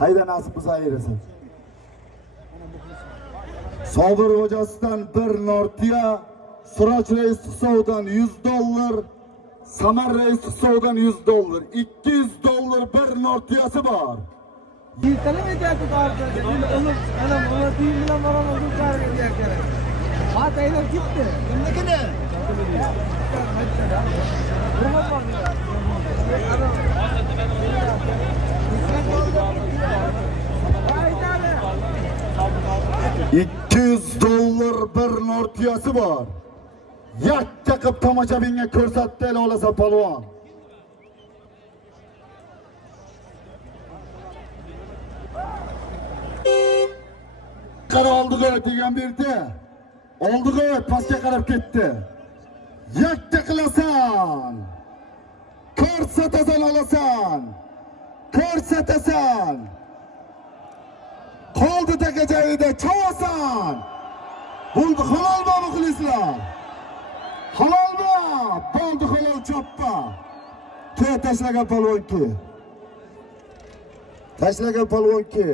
Hayda nasib qilsa ayirasan. Sobir hocasidan 1 nortiya, Siroj Reis hisobidan $100, Samar Reis hisobidan $100, $200 1 nortiyasi bor. Yirtalab aytyapti qarshi. Ana buni tiyim bilan boraman o'zgarga deyapti. Mat aylab ketdi. Kimnikini? $200 1 nortiyasi bor. Yakka qilib tomoshabinga ko'rsatdi olasa polvon. Qara oldiga degan berdi. Oldiga pastga qarab ketdi. Yakka qilasan. Ko'rsatasan olasan. Ko'rsatasan. Qoldi takajayida chovasan. Bo'ldi halolmi muxlislar? Halolmi? Bo'ldi halol choppa. Ke tashlagan polvonki. Tashlagan polvonki.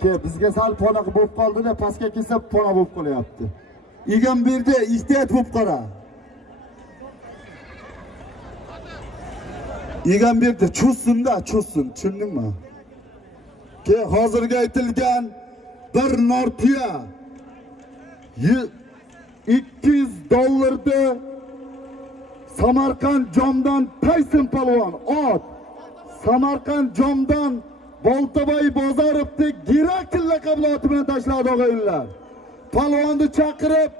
Ke bizga sal pona bo'lib qoldi-da, pastga kelsa pona bo'lib qolyapti. Egan berdi, ehtiyot bo'lib qara. Egan berdi, cho'ssin-da, cho'ssin, tushundingmi? Ke hozirga aytilgan 1 nortiya $200 Samarqand Jomdan Tayson polvon ot. Samarqand Jomdan Boltaboy Bozorovni Girakl laqabloti bilan tashladi o'g'aylar. Polvonni chaqirib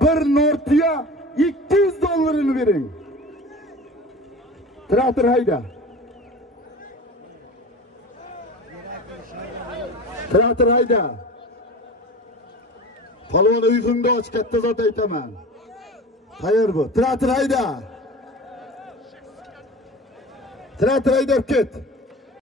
1 nortiya $200 bering. Traktor hayda. Traktor hayda. Polvon uyqungda och, katta zot aytaman. Qayer bu? Traktor hayda. Traktor haydab ket.